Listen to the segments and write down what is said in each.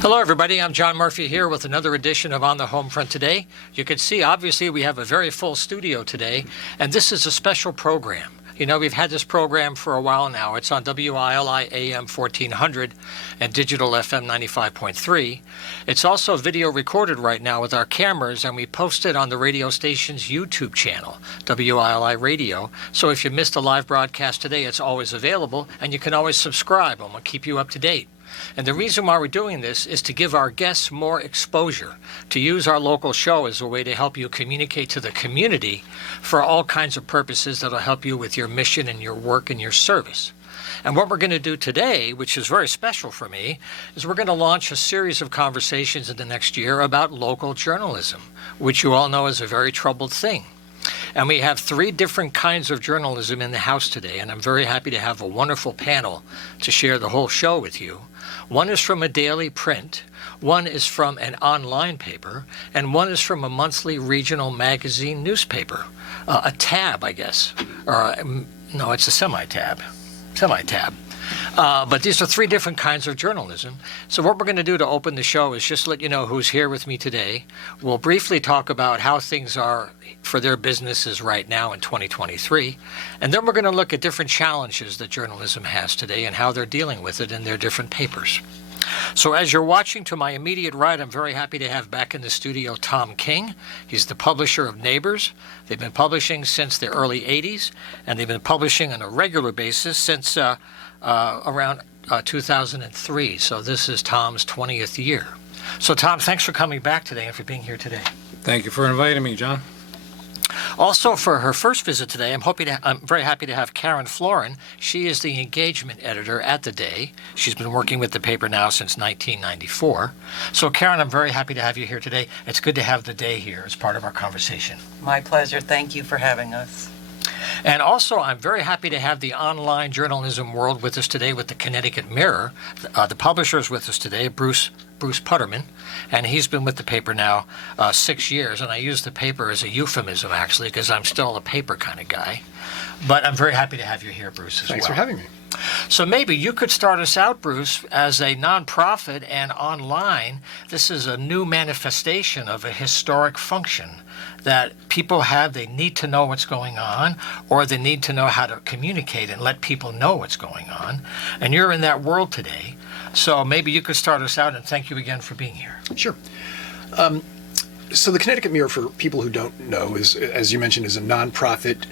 Hello, everybody. I'm John Murphy here with another edition of On the Homefront today. You can see, obviously, we have a very full studio today, and this is a special program. You know, we've had this program for a while now. It's on WILI AM 1400 and digital FM 95.3. It's also video recorded right now with our cameras, and we post it on the radio station's YouTube channel, WILI Radio. So if you missed a live broadcast today, it's always available, and you can always subscribe, and we'll keep you up to date. And the reason why we're doing this is to give our guests more exposure, to use our local show as a way to help you communicate to the community for all kinds of purposes that will help you with your mission and your work and your service. And what we're going to do today, which is very special for me, is we're going to launch a series of conversations in the next year about local journalism, which you all know is a very troubled thing. And we have three different kinds of journalism in the house today, and I'm very happy to have a wonderful panel to share the whole show with you. One is from a daily print, one is from an online paper, and one is from a monthly regional magazine newspaper. A tab, I guess. No, it's a semi-tab. But these are three different kinds of journalism. So what we're going to do to open the show is just let you know who's here with me today. We'll briefly talk about how things are for their businesses right now in 2023. And then we're going to look at different challenges that journalism has today and how they're dealing with it in their different papers. So as you're watching to my immediate right, I'm very happy to have back in the studio Tom King. He's the publisher of Neighbors. They've been publishing since the early 80s, and they've been publishing on a regular basis since around 2003. So this is Tom's 20th year. So Tom, thanks for coming back today and for being here today. Thank you for inviting me, John. Also, for her first visit today, I'm very happy to have Karen Florin. She is the engagement editor at The Day. She's been working with the paper now since 1994. So, Karen, I'm very happy to have you here today. It's good to have The Day here as part of our conversation. My pleasure. Thank you for having us. And also, I'm very happy to have the online journalism world with us today with the Connecticut Mirror. The publisher is with us today, Bruce Putterman, and he's been with the paper now 6 years. And I use the paper as a euphemism, actually, because I'm still a paper kind of guy. But I'm very happy to have you here, Bruce, as well. Thanks for having me. So maybe you could start us out, Bruce, as a nonprofit and online. This is a new manifestation of a historic function that people have. They need to know what's going on, or they need to know how to communicate and let people know what's going on. And you're in that world today. So maybe you could start us out, and thank you again for being here. Sure. So the Connecticut Mirror, for people who don't know, is, as you mentioned, is a nonprofit,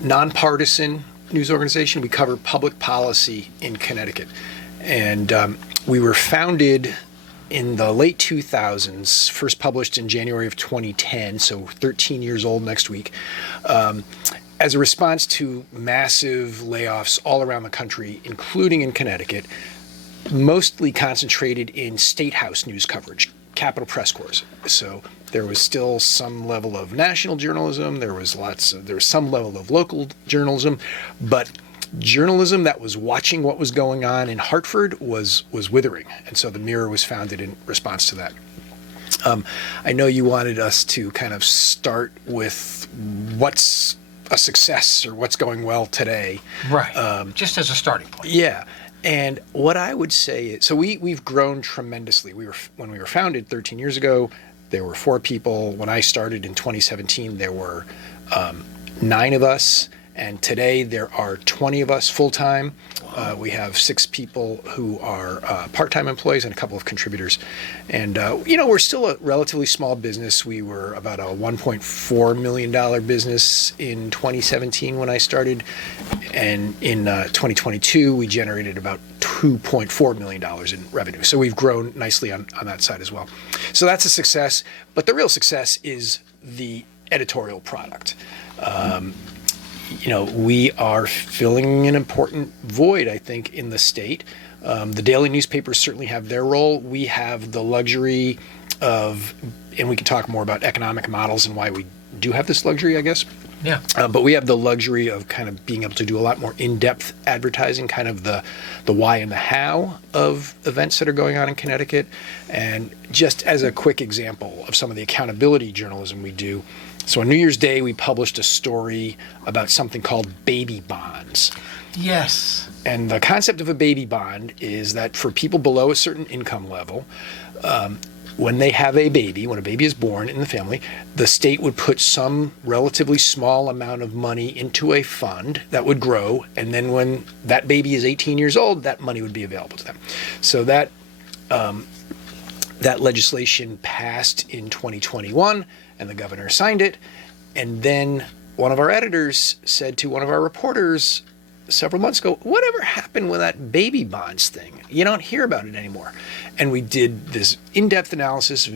nonpartisan news organization. We cover public policy in Connecticut. And we were founded in the late 2000s, first published in January of 2010, so 13 years old next week, as a response to massive layoffs all around the country, including in Connecticut, mostly concentrated in state house news coverage, capital press corps. So there was still some level of national journalism, there was some level of local journalism, but journalism that was watching what was going on in Hartford was withering. And so the Mirror was founded in response to that. I know you wanted us to kind of start with what's a success or what's going well today. Right. Just as a starting point. Yeah. And what I would say is, so we've grown tremendously. When we were founded 13 years ago, there were 4 people. When I started in 2017, there were 9 of us. And today there are 20 of us full-time. Wow. We have 6 people who are part-time employees and a couple of contributors. And, we're still a relatively small business. We were about a $1.4 million business in 2017 when I started. And in 2022, we generated about $2.4 million in revenue. So we've grown nicely on that side as well. So that's a success. But the real success is the editorial product. We are filling an important void, I think, in the state. The daily newspapers certainly have their role. We have the luxury of, and we can talk more about economic models and why we do have this luxury, I guess. Yeah. But we have the luxury of kind of being able to do a lot more in-depth advertising, kind of the why and the how of events that are going on in Connecticut. And just as a quick example of some of the accountability journalism we do, so on New Year's Day, we published a story about something called baby bonds. Yes. And the concept of a baby bond is that for people below a certain income level, when they have a baby, when a baby is born in the family, the state would put some relatively small amount of money into a fund that would grow. And then when that baby is 18 years old, that money would be available to them. So that legislation passed in 2021, and the governor signed it. And then one of our editors said to one of our reporters several months ago, whatever happened with that baby bonds thing? You don't hear about it anymore. And we did this in-depth analysis.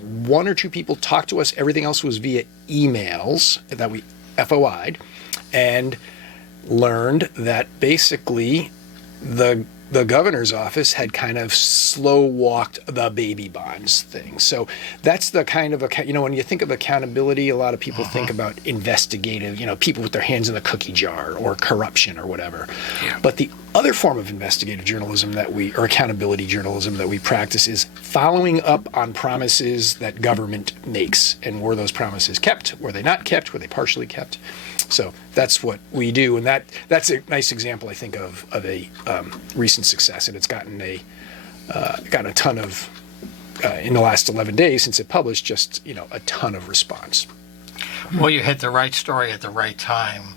One or two people talked to us. Everything else was via emails that we FOI'd, and learned that basically the governor's office had kind of slow walked the baby bonds thing. So that's the kind of, when you think of accountability, a lot of people think about investigative, people with their hands in the cookie jar or corruption or whatever. Yeah. But the other form of investigative journalism or accountability journalism that we practice is following up on promises that government makes. And were those promises kept? Were they not kept? Were they partially kept? So that's what we do, and that's a nice example, I think, of a recent success, and it's gotten a ton of in the last 11 days since it published, just a ton of response. Well, you hit the right story at the right time,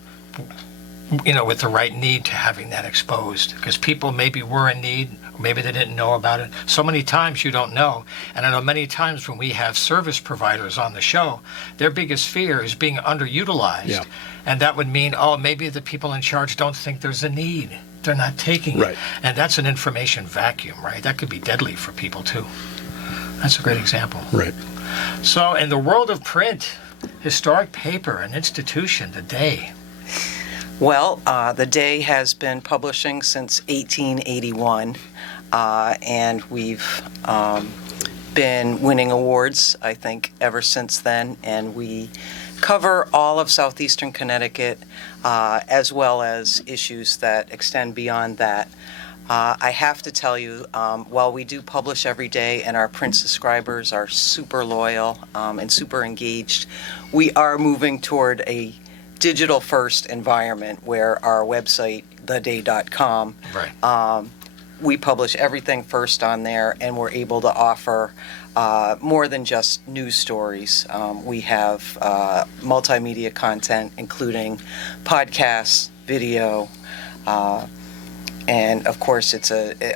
with the right need to having that exposed, because people maybe were in need, maybe they didn't know about it. So many times you don't know. And I know many times when we have service providers on the show, their biggest fear is being underutilized. Yeah. And that would mean, maybe the people in charge don't think there's a need. They're not taking Right. it. And that's an information vacuum, right? That could be deadly for people too. That's a great example. Right. So in the world of print, historic paper, an institution, the Day. Well, the Day has been publishing since 1881, and we've been winning awards, I think, ever since then. And we cover all of southeastern Connecticut, as well as issues that extend beyond that. I have to tell you, while we do publish every day and our print subscribers are super loyal and super engaged, we are moving toward a digital-first environment where our website, theday.com, Right. we publish everything first on there, and we're able to offer more than just news stories. We have multimedia content, including podcasts, video, and of course,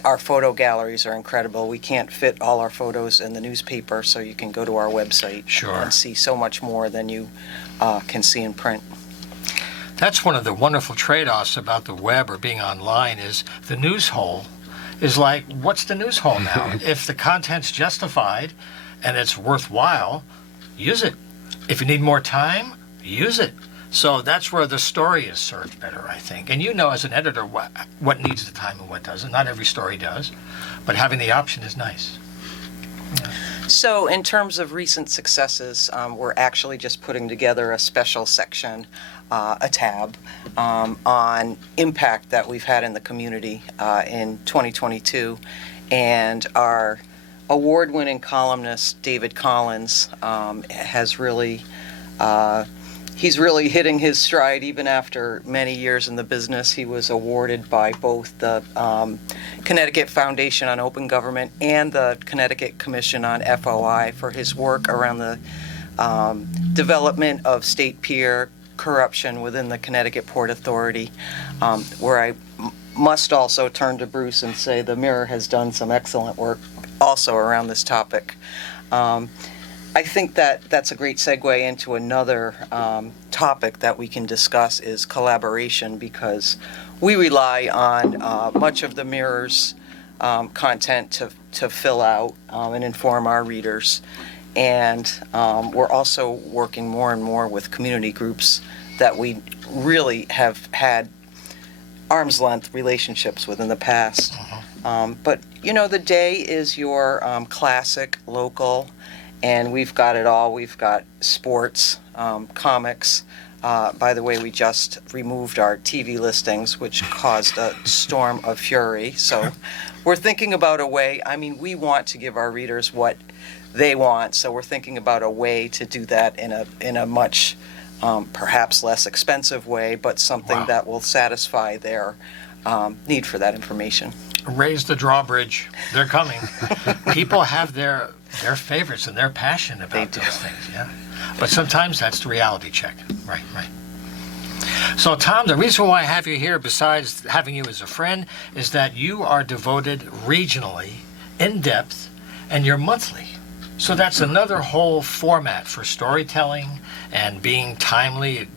our photo galleries are incredible. We can't fit all our photos in the newspaper, so you can go to our website Sure. and see so much more than you can see in print. That's one of the wonderful trade-offs about the web or being online is the news hole is like, what's the news hole now? If the content's justified and it's worthwhile, use it. If you need more time, use it. So that's where the story is served better, I think. And as an editor what needs the time and what doesn't. Not every story does, but having the option is nice. So in terms of recent successes, we're actually just putting together a special section, a tab, on impact that we've had in the community in 2022. And our award-winning columnist, David Collins, has really... He's really hitting his stride even after many years in the business. He was awarded by both the Connecticut Foundation on Open Government and the Connecticut Commission on FOI for his work around the development of state peer corruption within the Connecticut Port Authority, where I must also turn to Bruce and say the Mirror has done some excellent work also around this topic. I think that's a great segue into another topic that we can discuss is collaboration, because we rely on much of the Mirror's content to fill out and inform our readers. And we're also working more and more with community groups that we really have had arm's length relationships with in the past. But, the Day is your classic local, and we've got it all. We've got sports, comics. By the way, we just removed our TV listings, which caused a storm of fury. So we're thinking about a way. We want to give our readers what they want. So we're thinking about a way to do that in a much perhaps less expensive way, but something Wow. that will satisfy their need for that information. Raise the drawbridge. They're coming. People have their favorites and they're passionate about They do. those things, yeah. But sometimes that's the reality check. Right, right. So, Tom, the reason why I have you here, besides having you as a friend, is that you are devoted regionally, in depth, and you're monthly. So that's another whole format for storytelling and being timely.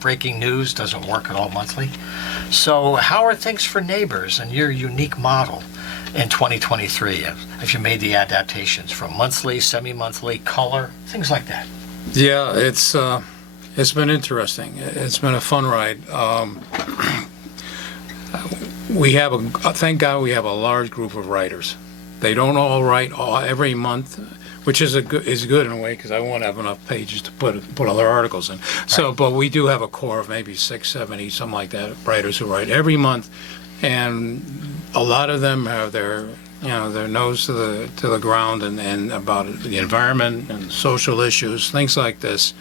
Breaking news doesn't work at all monthly. So how are things for neighbors and your unique model in 2023? Have you made the adaptations from monthly, semi-monthly, color, things like that? Yeah, it's been interesting. It's been a fun ride. Thank God we have a large group of writers. They don't all write every month, which is good in a way because I won't have enough pages to put other articles in. So, but we do have a core of maybe 6, 7, 8, something like that, writers who write every month, and a lot of them have their nose to the ground and about the environment and social issues, things like this.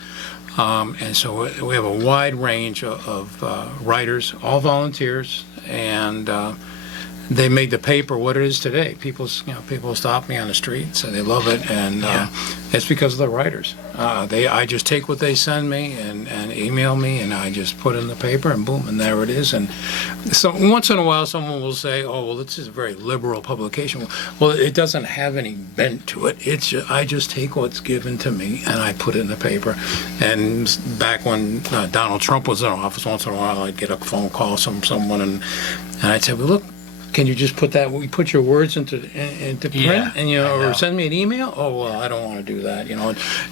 And so we have a wide range of writers, all volunteers, and they made the paper what it is today. People stop me on the street and say they love it, and it's because of the writers. I just take what they send me and email me, and I just put it in the paper, and boom, and there it is. And so once in a while, someone will say, "Oh, well, this is a very liberal publication." Well, it doesn't have any bent to it. I just take what's given to me and I put it in the paper. And back when Donald Trump was in office, once in a while I'd get a phone call from someone, and I'd say, "Well, look, can you just put your words into print, Yeah, and or send me an email?" "Oh, well, I don't want to do that,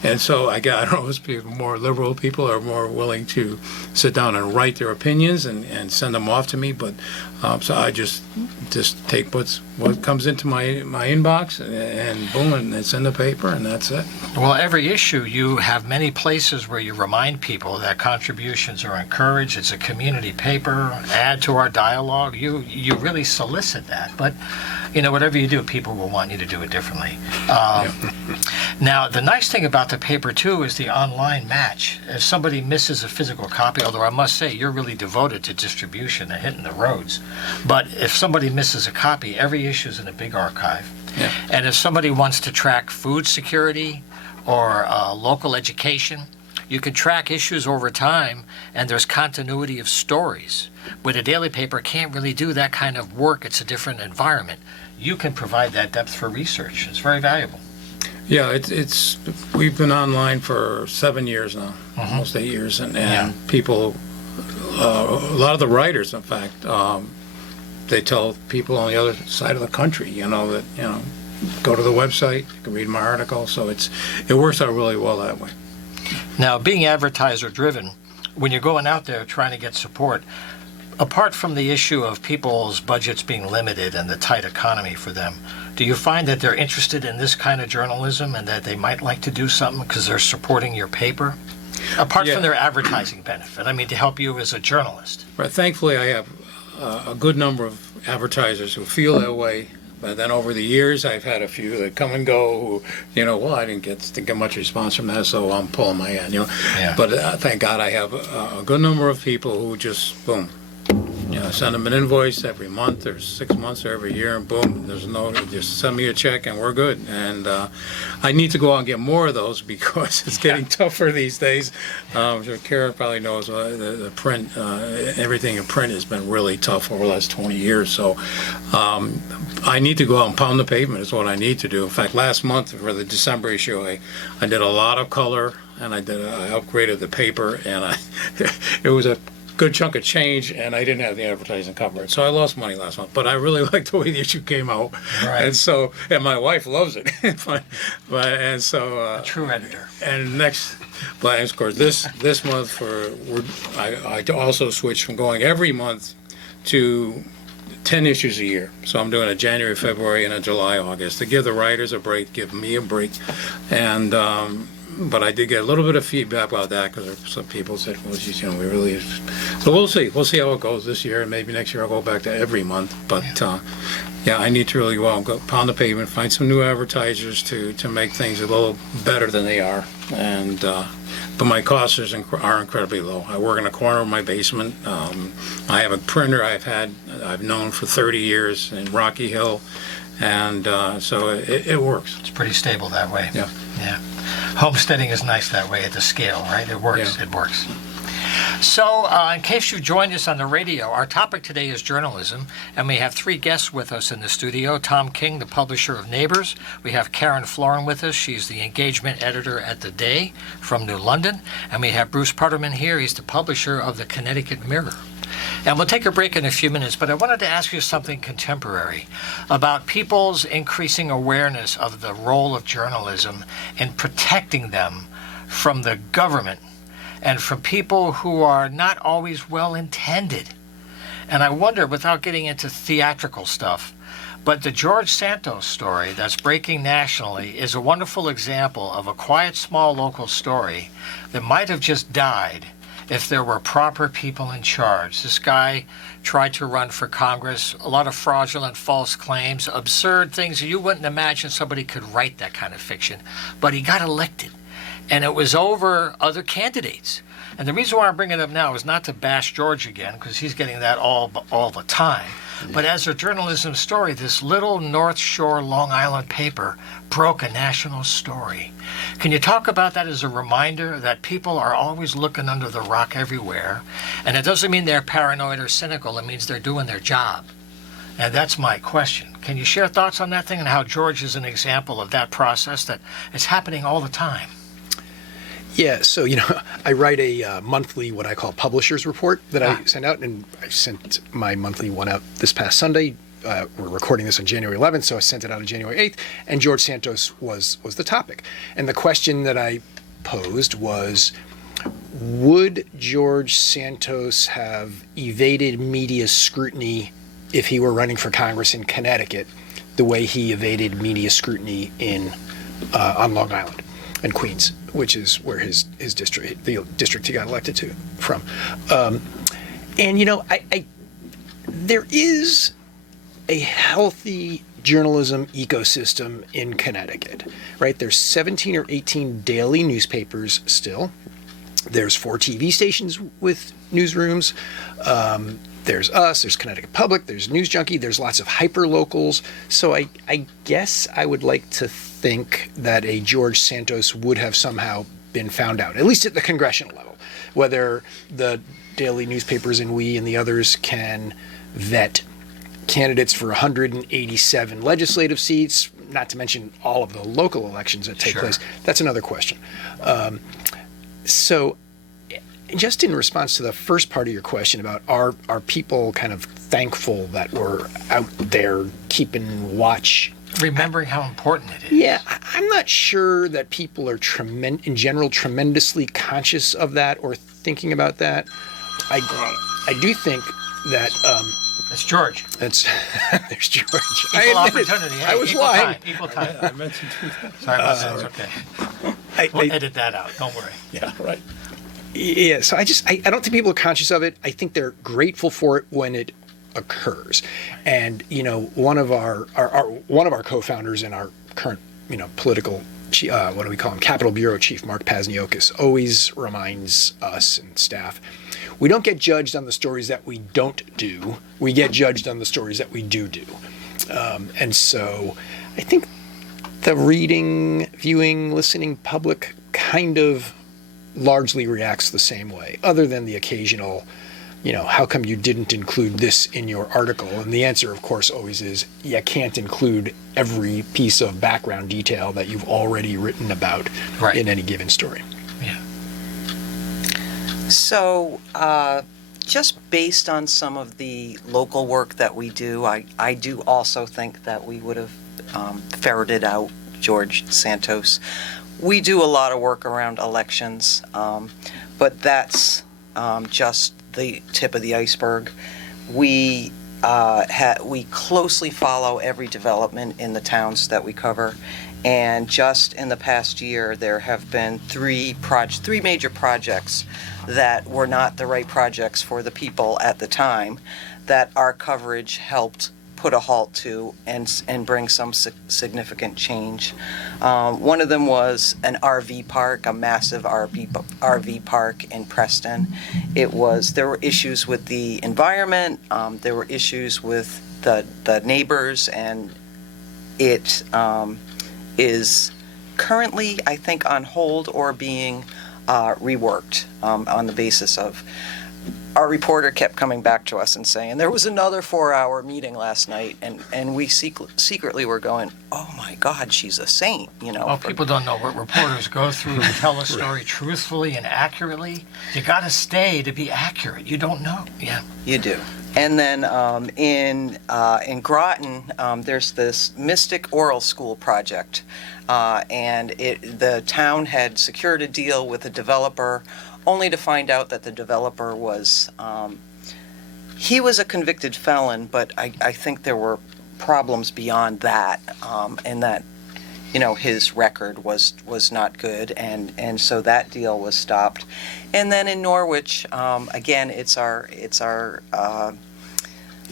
And so I don't know if people, more liberal people are more willing to sit down and write their opinions and send them off to me. But so I just take what comes into my inbox and boom, and it's in the paper, and that's it. Well, every issue, you have many places where you remind people that contributions are encouraged. It's a community paper. Add to our dialogue. You really solicit that. But, whatever you do, people will want you to do it differently. Now, the nice thing about the paper, too, is the online match. If somebody misses a physical copy, although I must say you're really devoted to distribution and hitting the roads, but if somebody misses a copy, every issue is in a big archive. Yeah. And if somebody wants to track food security or local education, you can track issues over time, and there's continuity of stories. But a daily paper can't really do that kind of work. It's a different environment. You can provide that depth for research. It's very valuable. Yeah, we've been online for 7 years now, almost 8 years, and people, a lot of the writers, in fact, they tell people on the other side of the country, that go to the website, you can read my article, so it works out really well that way. Now, being advertiser driven, when you're going out there trying to get support, apart from the issue of people's budgets being limited and the tight economy for them, do you find that they're interested in this kind of journalism and that they might like to do something because they're supporting your paper? Apart from their advertising benefit, to help you as a journalist. Right. Thankfully, I have a good number of advertisers who feel that way. But then over the years, I've had a few that come and go who, well, I didn't get much response from that, so I'm pulling my hand, Yeah. But thank God I have a good number of people who just, boom, send them an invoice every month or 6 months or every year, and boom, just send me a check and we're good. And I need to go out and get more of those because it's getting tougher these days. I'm sure Kara probably knows the print, everything in print has been really tough over the last 20 years. So I need to go out and pound the pavement is what I need to do. In fact, last month for the December issue, I did a lot of color, and I upgraded the paper, and it was a good chunk of change, and I didn't have the advertising covered, so I lost money last month. But I really liked the way the issue came out, Right. and my wife loves it. And so A true editor. and but of course this month I also switched from going every month to 10 issues a year. So I'm doing a January, February, and a July, August to give the writers a break, give me a break, and. But I did get a little bit of feedback about that because some people said, "Well, geez, we really." So we'll see. We'll see how it goes this year, and maybe next year I'll go back to every month. But Yeah, I need to really go pound the pavement, find some new advertisers to make things a little better than they are. And but my costs are incredibly low. I work in a corner of my basement. I have a printer I've known for 30 years in Rocky Hill, and so it works. It's pretty stable that way. Yeah. Yeah. Homesteading is nice that way at the scale, right? It works. Yeah. It works. So, in case you joined us on the radio, our topic today is journalism, and we have three guests with us in the studio. Tom King, the publisher of Neighbors. We have Karen Florin with us. She's the engagement editor at The Day from New London. And we have Bruce Putterman here. He's the publisher of the Connecticut Mirror. And we'll take a break in a few minutes, but I wanted to ask you something contemporary about people's increasing awareness of the role of journalism in protecting them from the government and from people who are not always well intended. And I wonder, without getting into theatrical stuff, but the George Santos story that's breaking nationally is a wonderful example of a quiet, small local story that might have just died if there were proper people in charge. This guy tried to run for Congress, a lot of fraudulent, false claims, absurd things. You wouldn't imagine somebody could write that kind of fiction, but he got elected. And it was over other candidates. And the reason why I'm bringing it up now is not to bash George again, because he's getting that all the time. Yeah. But as a journalism story, this little North Shore Long Island paper broke a national story. Can you talk about that as a reminder that people are always looking under the rock everywhere? And it doesn't mean they're paranoid or cynical. It means they're doing their job. And that's my question. Can you share thoughts on that thing and how George is an example of that process that is happening all the time? Yeah, so, I write a monthly, what I call publisher's report that I send out, and I sent my monthly one out this past Sunday. We're recording this on January 11th, so I sent it out on January 8th, and George Santos was the topic. And the question that I posed was, would George Santos have evaded media scrutiny if he were running for Congress in Connecticut the way he evaded media scrutiny on Long Island and Queens, which is where his district, the district he got elected from. There is a healthy journalism ecosystem in Connecticut, right? There's 17 or 18 daily newspapers still. There's 4 TV stations with newsrooms. There's us, there's Connecticut Public, there's News Junkie, there's lots of hyper-locals. So I guess I would like to think that a George Santos would have somehow been found out, at least at the congressional level. Whether the daily newspapers and we and the others can vet candidates for 187 legislative seats, not to mention all of the local elections that take place, that's another question. So just in response to the first part of your question about are people kind of thankful that we're out there keeping watch, remembering how important it is. Yeah, I'm not sure that people are in general tremendously conscious of that or thinking about that. I do think that it's George. There's George. Equal opportunity. Hey, I was lying. Equal time. I mentioned 2000. Sorry about that. It's okay. We'll edit that out. Don't worry. Yeah, right. Yeah, so I don't think people are conscious of it. I think they're grateful for it when it occurs. And one of our co-founders in our current political what do we call him, Capitol Bureau Chief Mark Pasniokis always reminds us and staff, we don't get judged on the stories that we don't do. We get judged on the stories that we do. And so I think the reading, viewing, listening public kind of largely reacts the same way, other than the occasional, how come you didn't include this in your article? And the answer, of course, always is you can't include every piece of background detail that you've already written about in any given story. Yeah. So, just based on some of the local work that we do, I do also think that we would have ferreted out George Santos. We do a lot of work around elections, but that's just the tip of the iceberg. We closely follow every development in the towns that we cover, and just in the past year, there have been three major projects that were not the right projects for the people at the time that our coverage helped put a halt to and bring some significant change. One of them was an RV park, a massive RV park in Preston. There were issues with the environment, there were issues with the neighbors, and it is currently, I think, on hold or being reworked on the basis of. Our reporter kept coming back to us and saying, there was another 4-hour meeting last night, and we secretly were going, oh my God, she's a saint, you know. Well, people don't know what reporters go through to tell a story truthfully and accurately. You got to stay to be accurate. You don't know. Yeah. You do. And then in Groton, there's this Mystic Oral School project, and the town had secured a deal with a developer, only to find out that the developer was, he was a convicted felon, but I think there were problems beyond that, and that, you know, his record was not good, and so that deal was stopped. And then in Norwich, again, it's our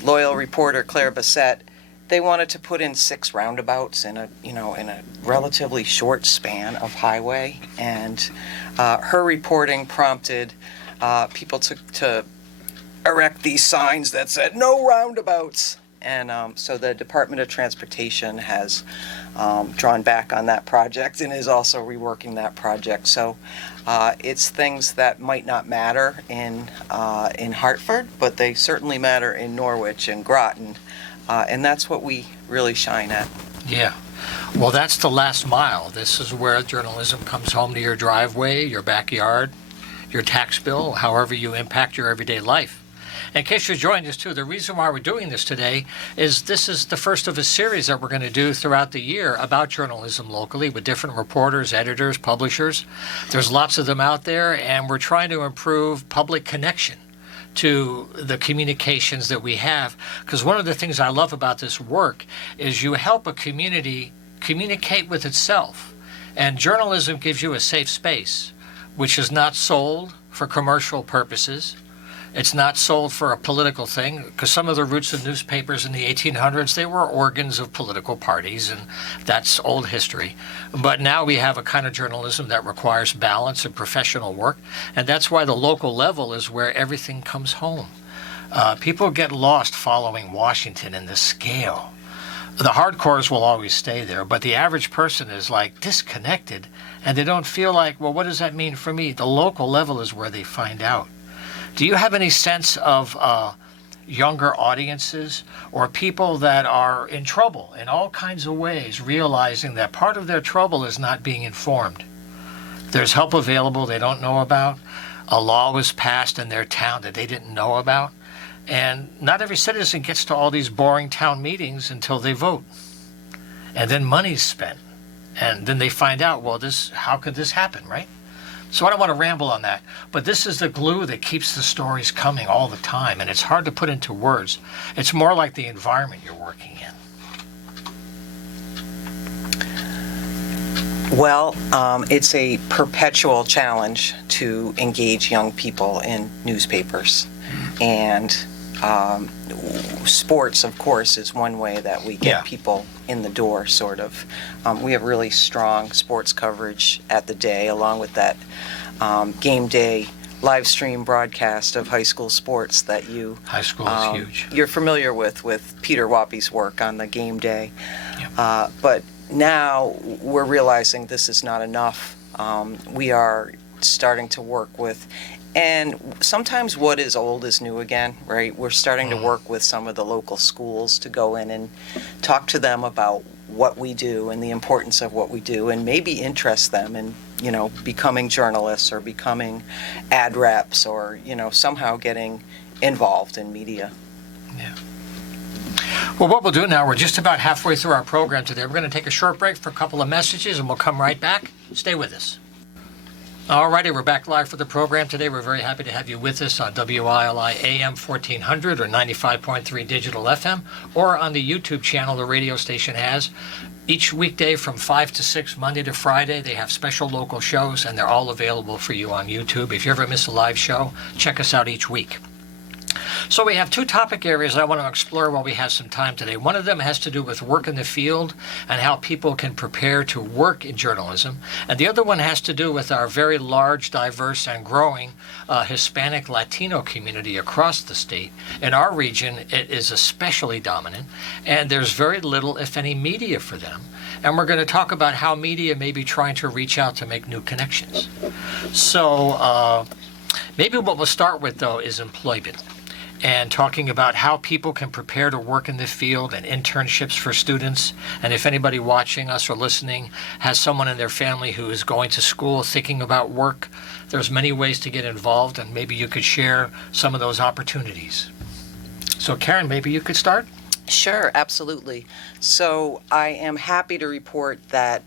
loyal reporter Claire Bassett. They wanted to put in 6 roundabouts in a relatively short span of highway, and her reporting prompted people to erect these signs that said "No roundabouts," and so the Department of Transportation has drawn back on that project and is also reworking that project. So it's things that might not matter in Hartford, but they certainly matter in Norwich and Groton. And that's what we really shine at. Yeah. Well, that's the last mile. This is where journalism comes home to your driveway, your backyard, your tax bill, however you impact your everyday life. In case you're joining us too, the reason why we're doing this today is this is the first of a series that we're going to do throughout the year about journalism locally with different reporters, editors, publishers. There's lots of them out there, and we're trying to improve public connection to the communications that we have, because one of the things I love about this work is you help a community communicate with itself, and journalism gives you a safe space, which is not sold for commercial purposes. It's not sold for a political thing, because some of the roots of newspapers in the 1800s, they were organs of political parties, and that's old history. But now we have a kind of journalism that requires balance and professional work, and that's why the local level is where everything comes home. People get lost following Washington and the scale. The hardcores will always stay there, but the average person is like disconnected, and they don't feel like, well, what does that mean for me? The local level is where they find out. Do you have any sense of younger audiences or people that are in trouble in all kinds of ways, realizing that part of their trouble is not being informed? There's help available they don't know about. A law was passed in their town that they didn't know about. And not every citizen gets to all these boring town meetings until they vote. And then money's spent. And then they find out, well, how could this happen, right? So I don't want to ramble on that, but this is the glue that keeps the stories coming all the time, and it's hard to put into words. It's more like the environment you're working in. Well, it's a perpetual challenge to engage young people in newspapers, and sports, of course, is one way that we get people in the door, sort of. We have really strong sports coverage at the day, along with that game day live stream broadcast of high school sports that you... High school is huge. You're familiar with Peter Wappy's work on the game day. Yep. But now we're realizing this is not enough. We are starting to work with... And sometimes what is old is new again, right? We're starting to work with some of the local schools to go in and talk to them about what we do and the importance of what we do, and maybe interest them in, becoming journalists or becoming ad reps or, somehow getting involved in media. Yeah. Well, what we'll do now, we're just about halfway through our program today. We're going to take a short break for a couple of messages, and we'll come right back. Stay with us. All righty, we're back live for the program today. We're very happy to have you with us on WILI AM 1400 or 95.3 Digital FM, or on the YouTube channel the radio station has. Each weekday from 5 to 6, Monday to Friday, they have special local shows, and they're all available for you on YouTube. If you ever miss a live show, check us out each week. So we have two topic areas I want to explore while we have some time today. One of them has to do with work in the field and how people can prepare to work in journalism. And the other one has to do with our very large, diverse, and growing Hispanic Latino community across the state. In our region, it is especially dominant, and there's very little, if any, media for them. And we're going to talk about how media may be trying to reach out to make new connections. So maybe what we'll start with, though, is employment, and talking about how people can prepare to work in the field and internships for students. And if anybody watching us or listening has someone in their family who is going to school thinking about work, there's many ways to get involved, and maybe you could share some of those opportunities. So Karen, maybe you could start? Sure, absolutely. So I am happy to report that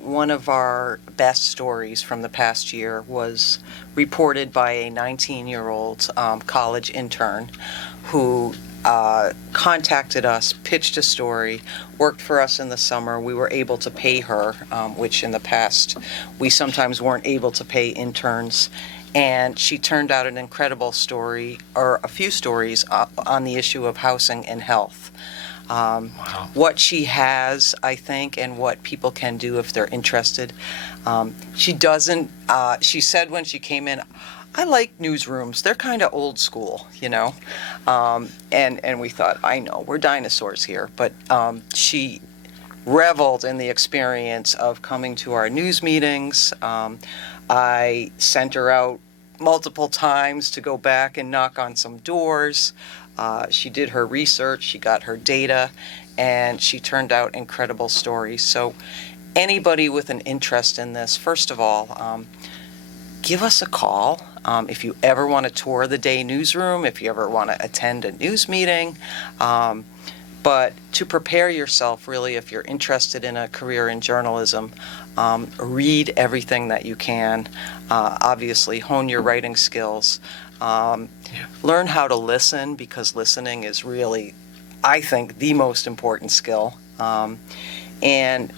one of our best stories from the past year was reported by a 19-year-old college intern who contacted us, pitched a story, worked for us in the summer. We were able to pay her, which in the past we sometimes weren't able to pay interns. And she turned out an incredible story, or a few stories, on the issue of housing and health. Wow. What she has, I think, and what people can do if they're interested. She said when she came in, I like newsrooms. They're kind of old school, you know. And we thought, I know, we're dinosaurs here. But she reveled in the experience of coming to our news meetings. I sent her out multiple times to go back and knock on some doors. She did her research, she got her data, and she turned out incredible stories. So anybody with an interest in this, first of all, give us a call. If you ever want to tour the day newsroom, if you ever want to attend a news meeting. But to prepare yourself, really, if you're interested in a career in journalism, read everything that you can. Obviously, hone your writing skills. Learn how to listen, because listening is really, I think, the most important skill. And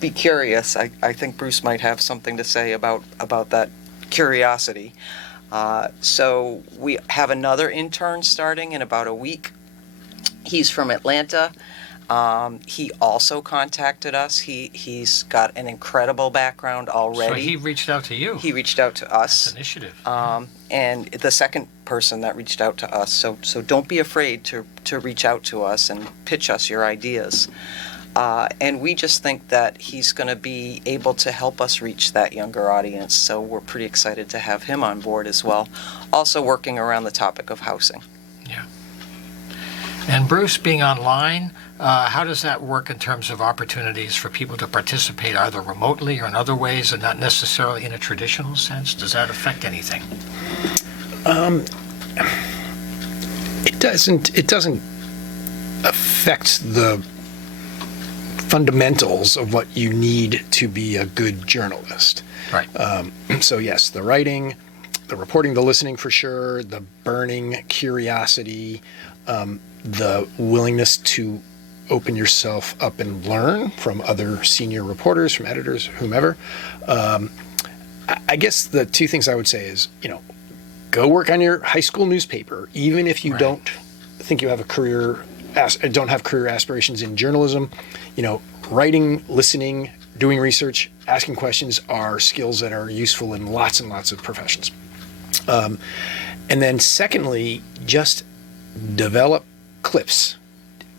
be curious. I think Bruce might have something to say about that curiosity. So we have another intern starting in about a week. He's from Atlanta. He also contacted us. He's got an incredible background already. So he reached out to you. He reached out to us. That's initiative. And the second person that reached out to us. So don't be afraid to reach out to us and pitch us your ideas. And we just think that he's going to be able to help us reach that younger audience. So we're pretty excited to have him on board as well. Also working around the topic of housing. Yeah. And Bruce, being online, how does that work in terms of opportunities for people to participate either remotely or in other ways and not necessarily in a traditional sense? Does that affect anything? It doesn't affect the fundamentals of what you need to be a good journalist. Right. So yes, the writing, the reporting, the listening for sure, the burning curiosity, the willingness to open yourself up and learn from other senior reporters, from editors, whomever. I guess the two things I would say is, go work on your high school newspaper, even if you don't think you have a career, don't have career aspirations in journalism. Writing, listening, doing research, asking questions are skills that are useful in lots and lots of professions. And then secondly, just develop clips,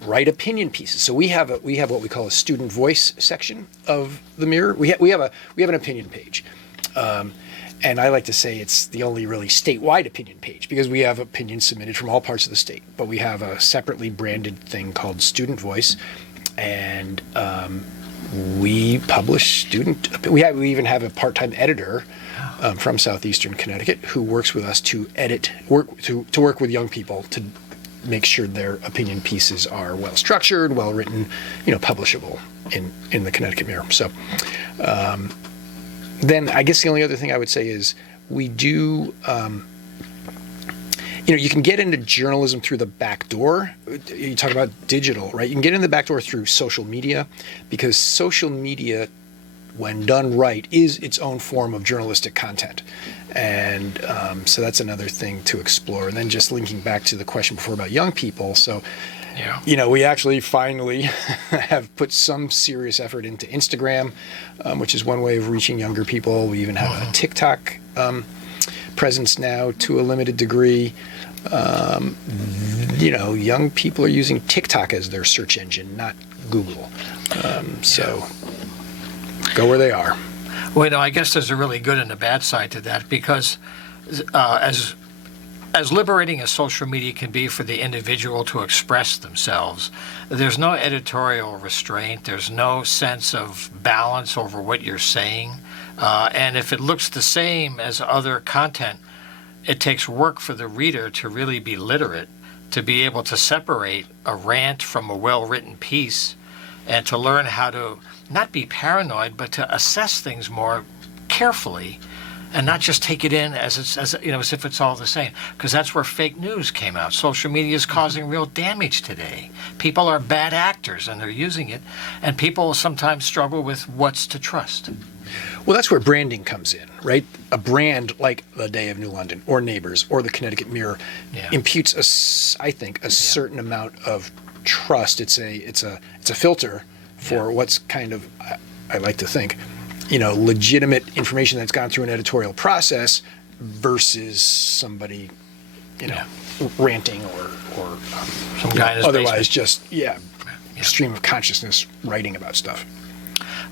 write opinion pieces. So we have what we call a student voice section of the Mirror. We have an opinion page, and I like to say it's the only really statewide opinion page, because we have opinions submitted from all parts of the state. But we have a separately branded thing called Student Voice, and we publish student. We even have a part-time editor from southeastern Connecticut who works with us to work with young people to make sure their opinion pieces are well structured, well written, publishable in the Connecticut Mirror. So then I guess the only other thing I would say is we do, you can get into journalism through the back door. You talk about digital, right? You can get in the back door through social media, because social media when done right, is its own form of journalistic content. And so that's another thing to explore. And then just linking back to the question before about young people. So, we actually finally have put some serious effort into Instagram, which is one way of reaching younger people. We even have a TikTok presence now to a limited degree. Young people are using TikTok as their search engine, not Google. So go where they are. Well, I guess there's a really good and a bad side to that, because as liberating as social media can be for the individual to express themselves, there's no editorial restraint. There's no sense of balance over what you're saying. And if it looks the same as other content, it takes work for the reader to really be literate, to be able to separate a rant from a well-written piece, and to learn how to not be paranoid, but to assess things more carefully, and not just take it in as if it's all the same. Because that's where fake news came out. Social media is causing real damage today. People are bad actors, and they're using it, and people sometimes struggle with what's to trust. Well, that's where branding comes in, right? A brand like the Day of New London or Neighbors or the Connecticut Mirror imputes, I think, a certain amount of trust. It's a filter for what's kind of, I like to think, legitimate information that's gone through an editorial process versus somebody, ranting or some guy in his otherwise basement. just stream of consciousness writing about stuff.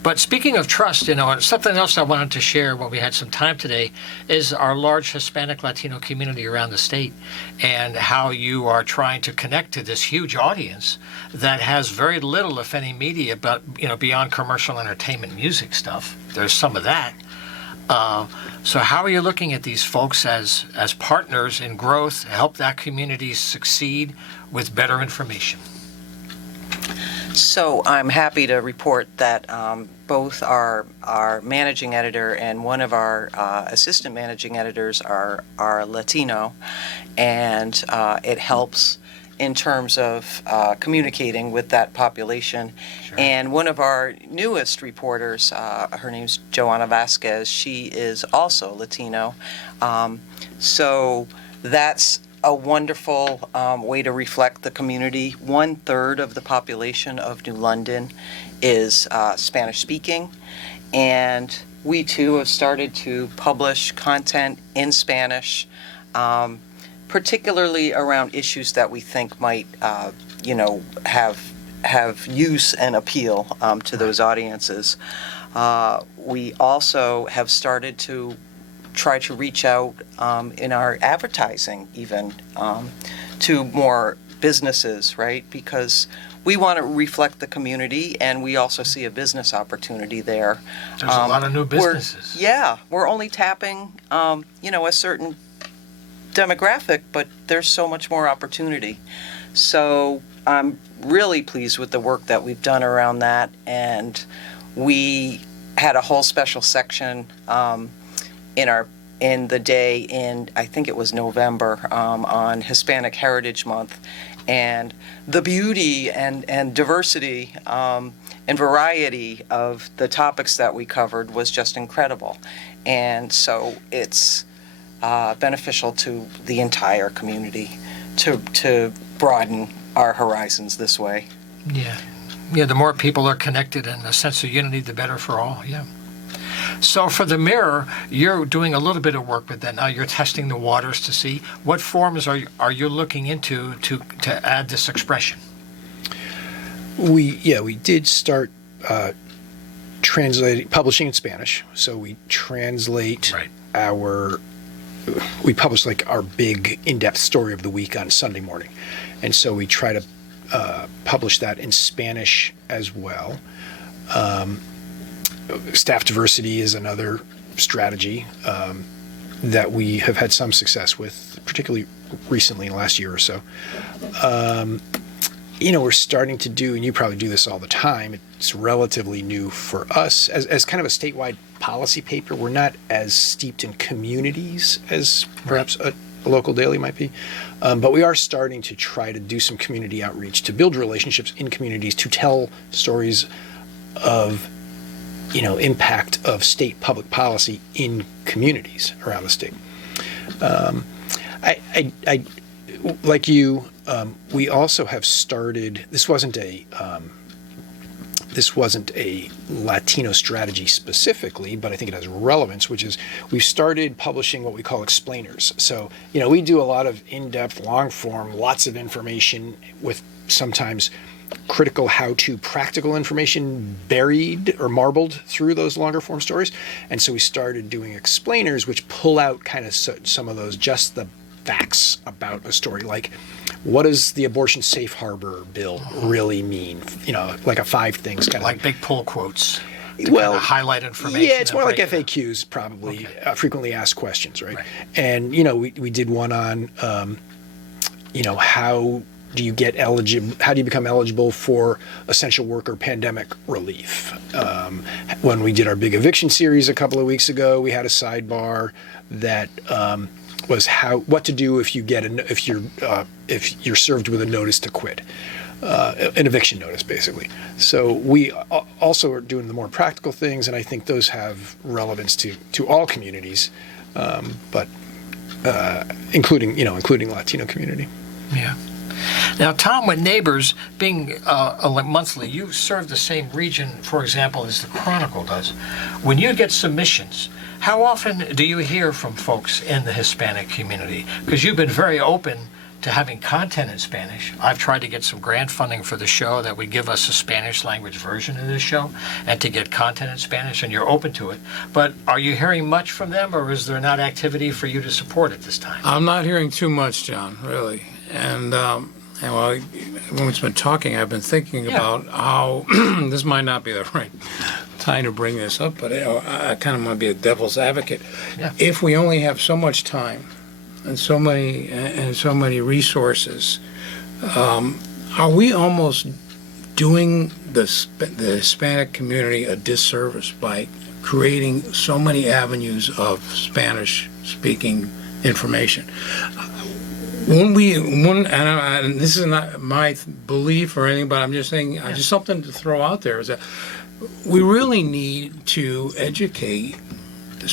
But speaking of trust, something else I wanted to share when we had some time today is our large Hispanic Latino community around the state, and how you are trying to connect to this huge audience that has very little, if any, media, but beyond commercial entertainment music stuff. There's some of that. So how are you looking at these folks as partners in growth, help that community succeed with better information? So I'm happy to report that both our managing editor and one of our assistant managing editors are Latino, and it helps in terms of communicating with that population. Sure. And one of our newest reporters, her name's Joanna Vasquez, she is also Latino. So that's a wonderful way to reflect the community. 1/3 of the population of New London is Spanish speaking, and we too have started to publish content in Spanish, particularly around issues that we think might have use and appeal to those audiences. We also have started to try to reach out in our advertising even to more businesses, right? Because we want to reflect the community, and we also see a business opportunity there. There's a lot of new businesses. We're only tapping, a certain demographic, but there's so much more opportunity. So I'm really pleased with the work that we've done around that, and we had a whole special section in the day in, I think it was November, on Hispanic Heritage Month, and the beauty and diversity and variety of the topics that we covered was just incredible. And so it's beneficial to the entire community to broaden our horizons this way. Yeah, the more people are connected and a sense of unity, the better for all. So for the Mirror, you're doing a little bit of work with that now. You're testing the waters to see what forms are you looking into to add this expression. We did start publishing in Spanish. So we translate we publish like our big in-depth story of the week on Sunday morning, and so we try to publish that in Spanish as well. Staff diversity is another strategy that we have had some success with, particularly recently in the last year or so. We're starting to do, and you probably do this all the time, it's relatively new for us, as kind of a statewide policy paper. We're not as steeped in communities as perhaps a local daily might be, but we are starting to try to do some community outreach, to build relationships in communities, to tell stories of impact of state public policy in communities around the state. I like you, we also have started. This wasn't a Latino strategy specifically, but I think it has relevance, which is we've started publishing what we call explainers. So, we do a lot of in-depth, long-form, lots of information with sometimes critical how-to practical information buried or marbled through those longer form stories. And so we started doing explainers, which pull out kind of some of those, just the facts about a story, like what does the abortion safe harbor bill really mean? Like a 5 things kind of like big pull quotes. Well, kind of highlight information. Yeah, it's more like break it. FAQs, probably. Okay. Frequently asked questions, right? And we did one on how do you become eligible for essential worker pandemic relief? When we did our big eviction series a couple of weeks ago, we had a sidebar that was what to do if you're served with a notice to quit, an eviction notice, basically. So we also are doing the more practical things, and I think those have relevance to all communities, but including Latino community. Yeah. Now, Tom, with Neighbors being monthly, you serve the same region, for example, as the Chronicle does. When you get submissions, how often do you hear from folks in the Hispanic community? Because you've been very open to having content in Spanish. I've tried to get some grant funding for the show that would give us a Spanish language version of this show and to get content in Spanish, and you're open to it. But are you hearing much from them, or is there not activity for you to support at this time? I'm not hearing too much, John, really. And when we've been talking, I've been thinking about how this might not be the right time to bring this up, but I kind of want to be a devil's advocate. Yeah. If we only have so much time and so many resources, are we almost doing the Hispanic community a disservice by creating so many avenues of Spanish-speaking information? And this is not my belief or anything, but I'm just saying, just something to throw out there, is that we really need to educate the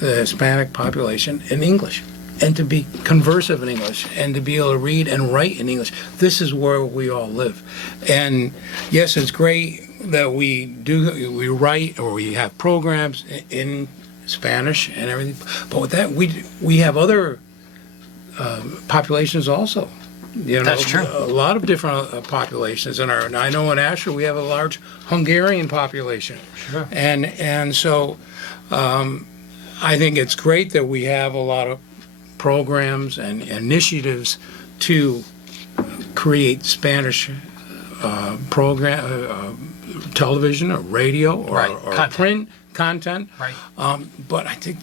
Hispanic population in English, and to be conversive in English, and to be able to read and write in English. This is where we all live. And yes, it's great that we write, or we have programs in Spanish and everything, but with that, we have other populations also. That's true. A lot of different populations in and I know in Asher we have a large Hungarian population. Sure. And so I think it's great that we have a lot of programs and initiatives to create Spanish television or radio or print content. Right. But I think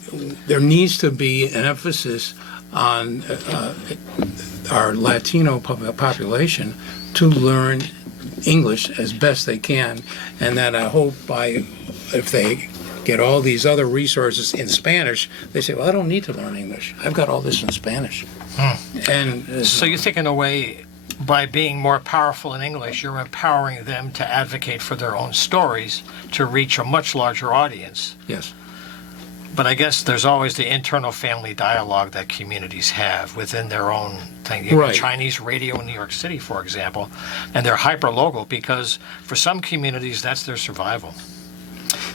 there needs to be an emphasis on our Latino population to learn English as best they can, and that I hope if they get all these other resources in Spanish, they say, well, I don't need to learn English. I've got all this in Spanish. And so you think in a way, by being more powerful in English, you're empowering them to advocate for their own stories to reach a much larger audience. Yes. But I guess there's always the internal family dialogue that communities have within their own thing. You Right. know, Chinese radio in New York City, for example, and they're hyper-local because for some communities, that's their survival.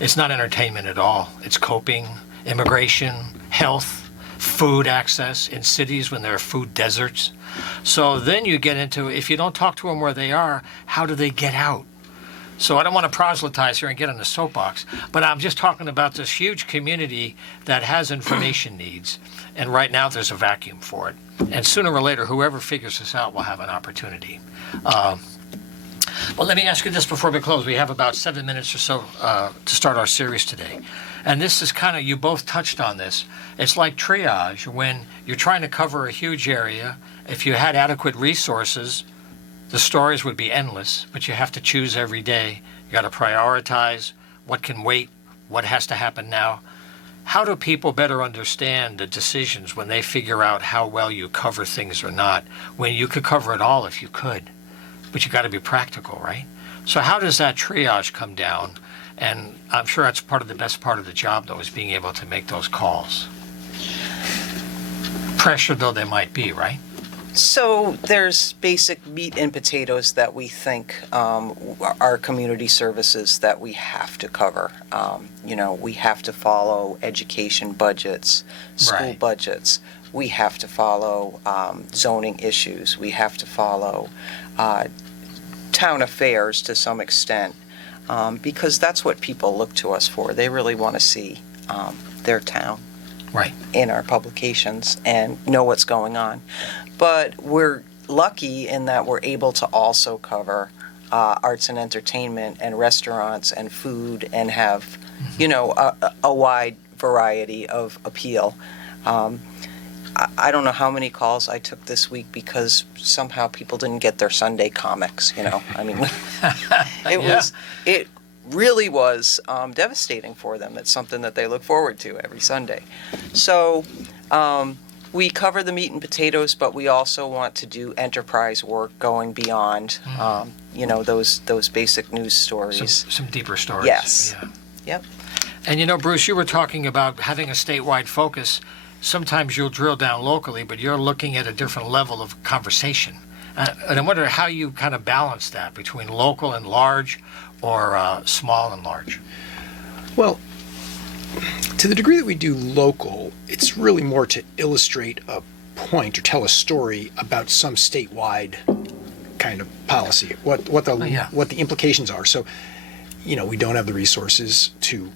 It's not entertainment at all. It's coping, immigration, health, food access in cities when there are food deserts. So then you get into, if you don't talk to them where they are, how do they get out? So I don't want to proselytize here and get on the soapbox, but I'm just talking about this huge community that has information needs, and right now there's a vacuum for it. And sooner or later, whoever figures this out will have an opportunity. Well, let me ask you this before we close. We have about 7 minutes or so to start our series today. And this is kind of, you both touched on this. It's like triage when you're trying to cover a huge area. If you had adequate resources, the stories would be endless, but you have to choose every day. You got to prioritize what can wait, what has to happen now. How do people better understand the decisions when they figure out how well you cover things or not, when you could cover it all if you could? But you got to be practical, right? So how does that triage come down? And I'm sure that's part of the best part of the job, though, is being able to make those calls. Pressure though they might be, right? So there's basic meat and potatoes that we think are community services that we have to cover. We have to follow education budgets, school Right. budgets. We have to follow zoning issues. We have to follow town affairs to some extent, because that's what people look to us for. They really want to see their town Right. in our publications and know what's going on. But we're lucky in that we're able to also cover arts and entertainment and restaurants and food and have, a wide variety of appeal. I don't know how many calls I took this week because somehow people didn't get their Sunday comics, I mean, it really was devastating for them. It's something that they look forward to every Sunday. So we cover the meat and potatoes, but we also want to do enterprise work going beyond, those basic news stories. Some deeper stories. Yes. Yeah. Yep. And Bruce, you were talking about having a statewide focus. Sometimes you'll drill down locally, but you're looking at a different level of conversation. And I wonder how you kind of balance that between local and large or small and large. Well, to the degree that we do local, it's really more to illustrate a point or tell a story about some statewide kind of policy, what the implications are. So, we don't have the resources to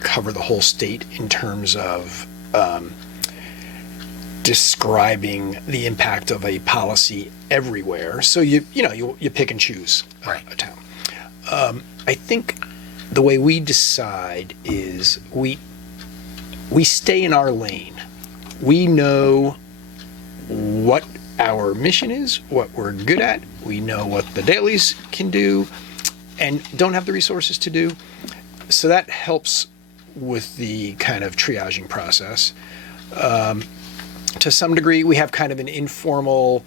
cover the whole state in terms of describing the impact of a policy everywhere. So you pick and choose a town. I think the way we decide is we stay in our lane. We know what our mission is, what we're good at. We know what the dailies can do and don't have the resources to do. So that helps with the kind of triaging process. To some degree, we have kind of an informal,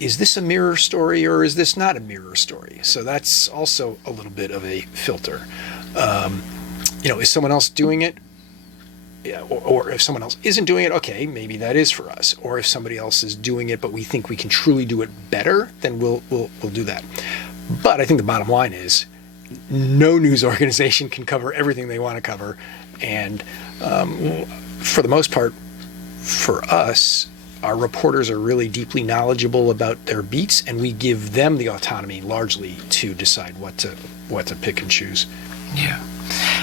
is this a mirror story or is this not a mirror story? So that's also a little bit of a filter. Is someone else doing it? Yeah, or if someone else isn't doing it, okay, maybe that is for us. Or if somebody else is doing it, but we think we can truly do it better, then we'll do that. But I think the bottom line is, no news organization can cover everything they want to cover, and for the most part, for us, our reporters are really deeply knowledgeable about their beats, and we give them the autonomy largely to decide what to pick and choose. Yeah.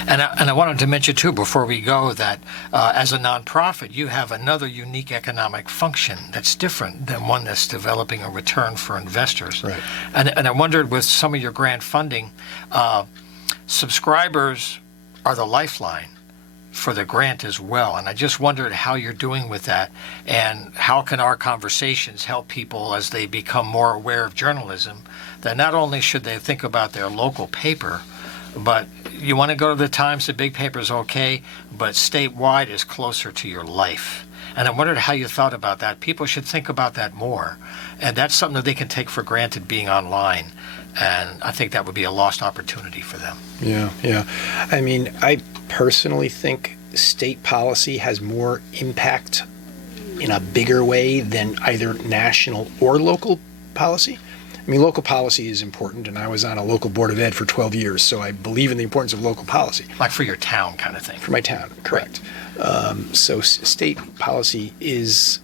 And I wanted to mention, too, before we go, that as a nonprofit, you have another unique economic function that's different than one that's developing a return for investors. Right. And I wondered, with some of your grant funding, subscribers are the lifeline for the grant as well. And I just wondered how you're doing with that, and how can our conversations help people as they become more aware of journalism, that not only should they think about their local paper, but you want to go to the Times, the big paper is okay, but statewide is closer to your life. And I wondered how you thought about that. People should think about that more. And that's something that they can take for granted, being online. And I think that would be a lost opportunity for them. Yeah. I mean, I personally think state policy has more impact in a bigger way than either national or local policy. I mean, local policy is important, and I was on a local board of ed for 12 years, so I believe in the importance of local policy. Like for your town kind of thing. For my town, correct. So state policy is,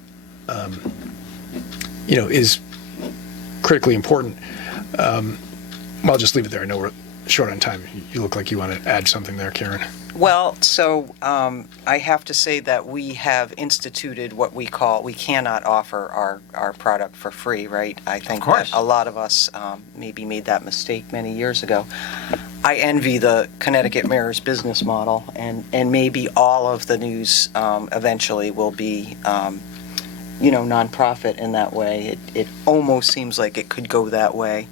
is critically important. I'll just leave it there. I know we're short on time. You look like you want to add something there, Karen. Well, so I have to say that we have instituted what we cannot offer our product for free, right? I think that a lot of us maybe made that mistake many years ago. I envy the Connecticut Mirror's business model, and maybe all of the news eventually will be, nonprofit in that way. It almost seems like it could go that way.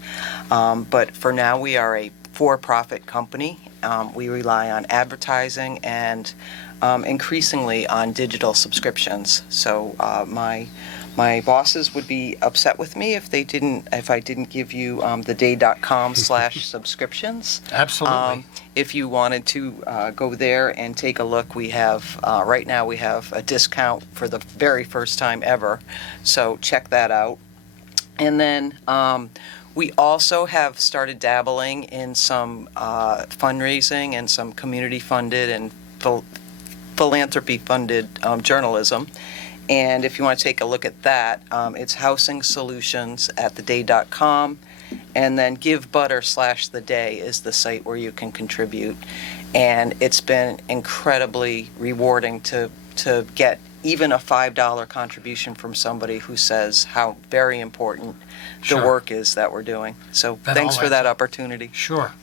But for now, we are a for-profit company. We rely on advertising and increasingly on digital subscriptions. So my My bosses would be upset with me if I didn't give you theday.com/subscriptions. Absolutely. If you wanted to go there and take a look, we have, right now we have a discount for the very first time ever, so check that out. And then we also have started dabbling in some fundraising and some community-funded and philanthropy-funded journalism. And if you want to take a look at that, it's Housing Solutions at theday.com. And then GiveButter/theday is the site where you can contribute. And it's been incredibly rewarding to get even a $5 contribution from somebody who says how very important the Sure. work is that we're doing. So That thanks all for adds that up. opportunity. Sure.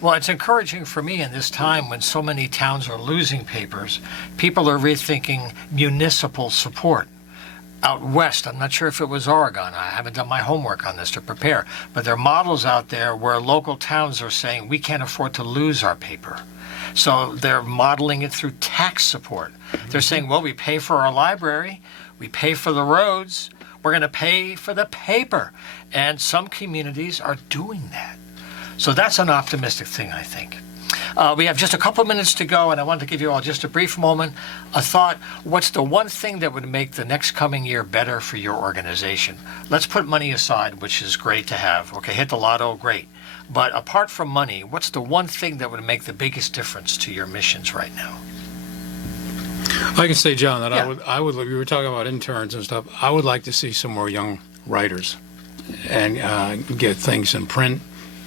Well, it's encouraging for me in this time when so many towns are losing papers. People are rethinking municipal support. Out west, I'm not sure if it was Oregon. I haven't done my homework on this to prepare, but there are models out there where local towns are saying we can't afford to lose our paper. So they're modeling it through tax support. They're saying, well, we pay for our library, we pay for the roads, we're going to pay for the paper. And some communities are doing that. So that's an optimistic thing, I think. We have just a couple minutes to go, and I wanted to give you all just a brief moment, a thought. What's the one thing that would make the next coming year better for your organization? Let's put money aside, which is great to have. Okay, hit the lotto, great. But apart from money, what's the one thing that would make the biggest difference to your missions right now? I can say, John, that Yeah. I would. We were talking about interns and stuff. I would like to see some more young writers and get things in print.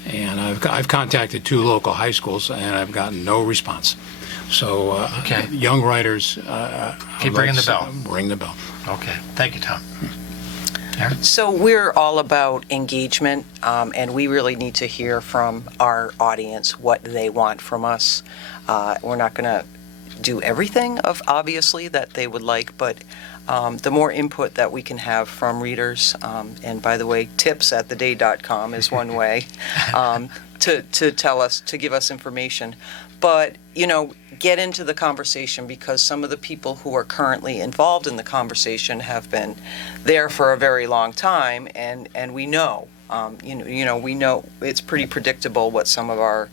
And I've contacted 2 local high schools, and I've gotten no response. So, Okay. young writers, Keep ringing the bell. Ring the bell. Okay, thank you, Tom. So we're all about engagement, and we really need to hear from our audience what they want from us. We're not going to do everything, obviously, that they would like, but the more input that we can have from readers, and by the way, tips at theday.com is one way to tell us, to give us information. But, get into the conversation, because some of the people who are currently involved in the conversation have been there for a very long time, and we know, we know it's pretty predictable what some of our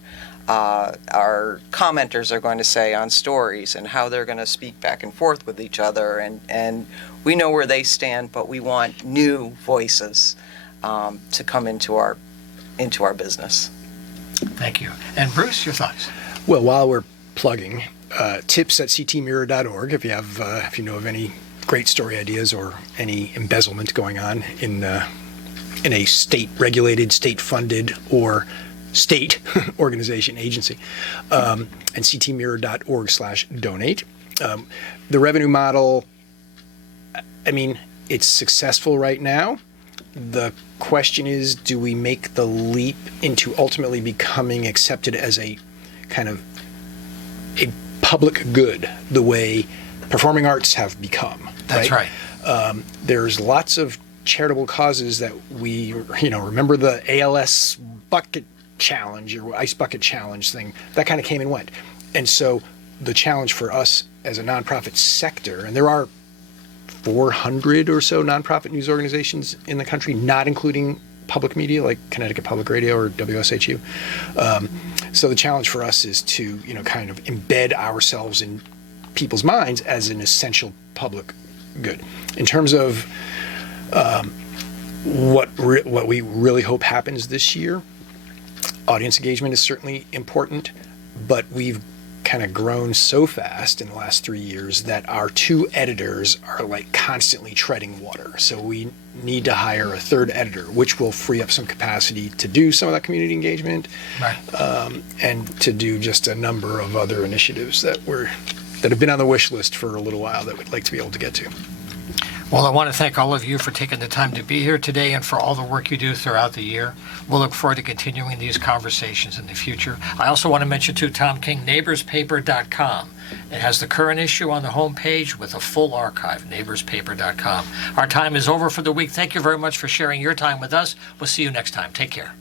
commenters are going to say on stories and how they're going to speak back and forth with each other, and we know where they stand, but we want new voices to come into our business. Thank you. And Bruce, your thoughts? Well, while we're plugging, tips at ctmirror.org if you know of any great story ideas or any embezzlement going on in a state-regulated, state-funded, or state organization, agency, and ctmirror.org/donate. The revenue model, it's successful right now. The question is, do we make the leap into ultimately becoming accepted as a kind of a public good, the way performing arts have become? That's right. There's lots of charitable causes that we, remember the ALS bucket challenge or ice bucket challenge thing, that kind of came and went. And so the challenge for us as a nonprofit sector, and there are 400 or so nonprofit news organizations in the country, not including public media like Connecticut Public Radio or WSHU. So the challenge for us is to, kind of embed ourselves in people's minds as an essential public good. In terms of what we really hope happens this year, audience engagement is certainly important, but we've kind of grown so fast in the last 3 years that our 2 editors are constantly treading water. So we need to hire a 3rd editor, which will free up some capacity to do some of that community engagement, Right. and to do just a number of other initiatives that have been on the wish list for a little while that we'd like to be able to get to. Well, I want to thank all of you for taking the time to be here today and for all the work you do throughout the year. We'll look forward to continuing these conversations in the future. I also want to mention, too, Tom King, neighborspaper.com. It has the current issue on the homepage with a full archive, neighborspaper.com. Our time is over for the week. Thank you very much for sharing your time with us. We'll see you next time. Take care.